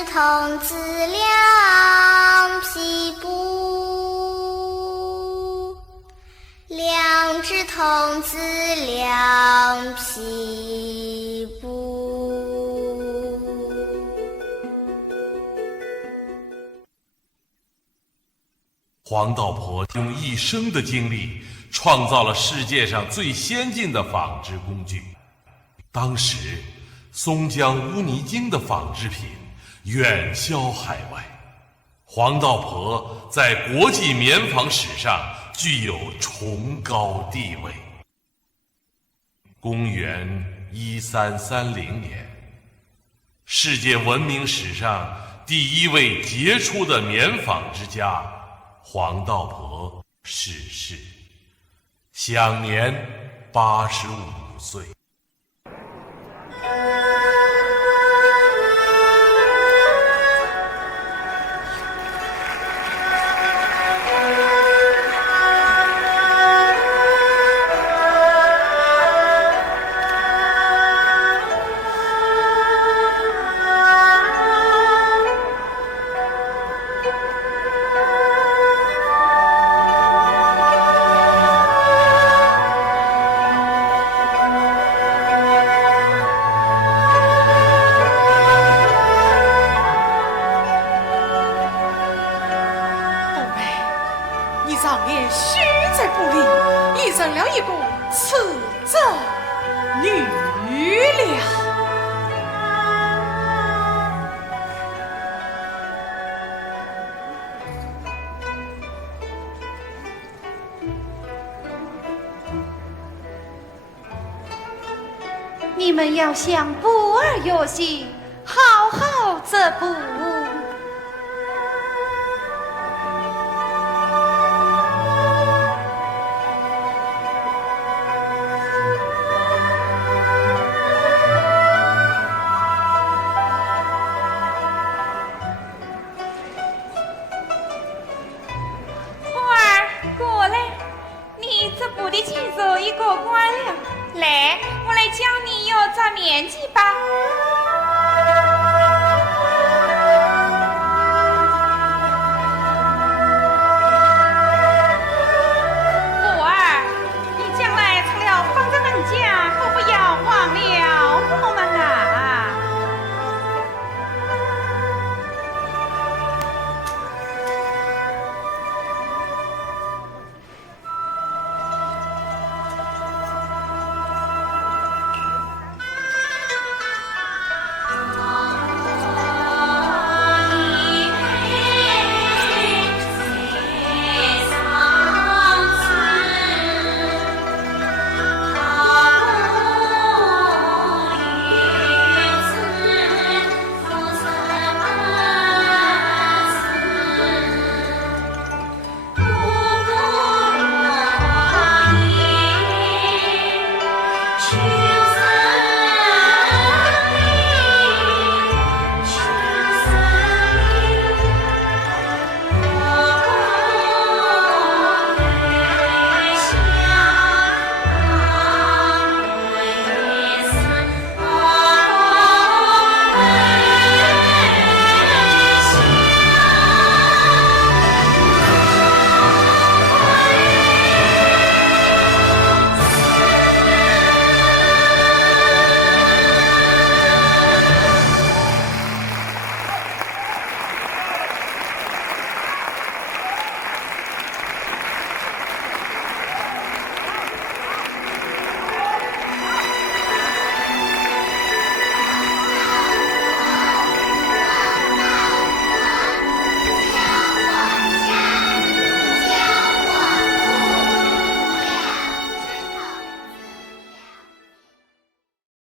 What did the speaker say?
只童子两匹布，两只童子两匹布。黄道婆用一生的精力创造了世界上最先进的纺织工具。当时松江乌泥泾的纺织品远销海外，黄道婆在国际棉纺史上具有崇高地位。公元1330年，世界文明史上第一位杰出的棉纺之家黄道婆逝世，享年85岁。你们要向布儿学习，好好织布。布儿，过来，你织布的技术已过关了。来，我来教你要织棉机吧。